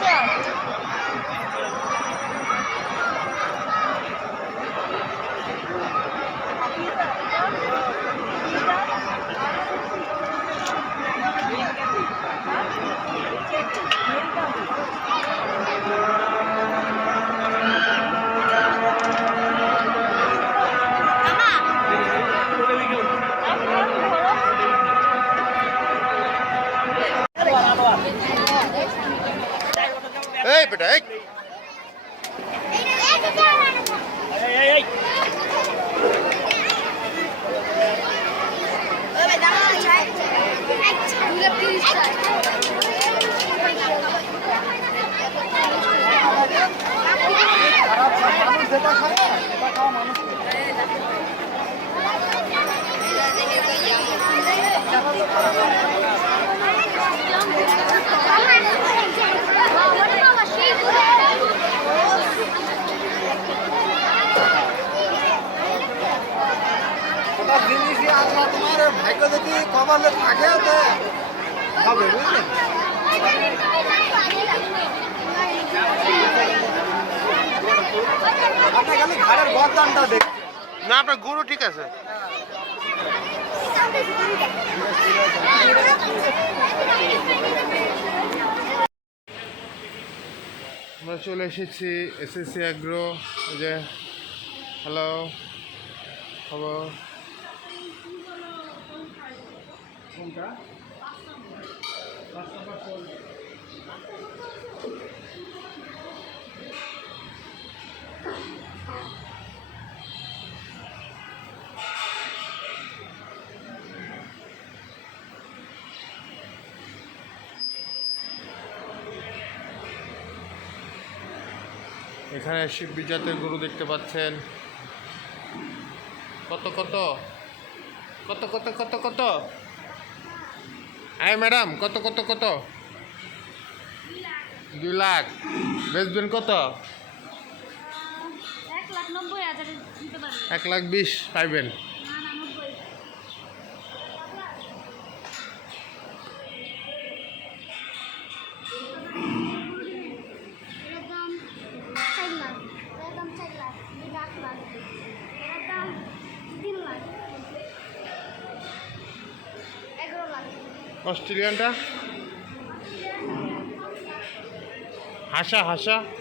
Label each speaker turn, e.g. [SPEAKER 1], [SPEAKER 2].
[SPEAKER 1] 这样 এই বেটা এই
[SPEAKER 2] মানুষ যেটা খায় সেটা খাওয়া মানুষ তোমার ভাগ্য যদি কপালে থাকে তো হবে বুঝলেন আপনি খালি ঘাড়ের গরদানটা দেখ
[SPEAKER 1] না আপনার গরু ঠিক আছে। আমরা চলে এসেছি এসএসসি অ্যাগ্রো ওই যে হ্যালো খবর।
[SPEAKER 2] কোনটা?
[SPEAKER 1] এখানে শিব জাতের গরু দেখতে পাচ্ছেন। কত কত? কত কত কত কত? আয় ম্যাডাম কত কত কত? দুই লাখ। বেচবেন কত?
[SPEAKER 3] এক লাখ
[SPEAKER 1] এক বিশ পাইবেন। অস্ট্রেলিয়ানটা। হাসা হাসা।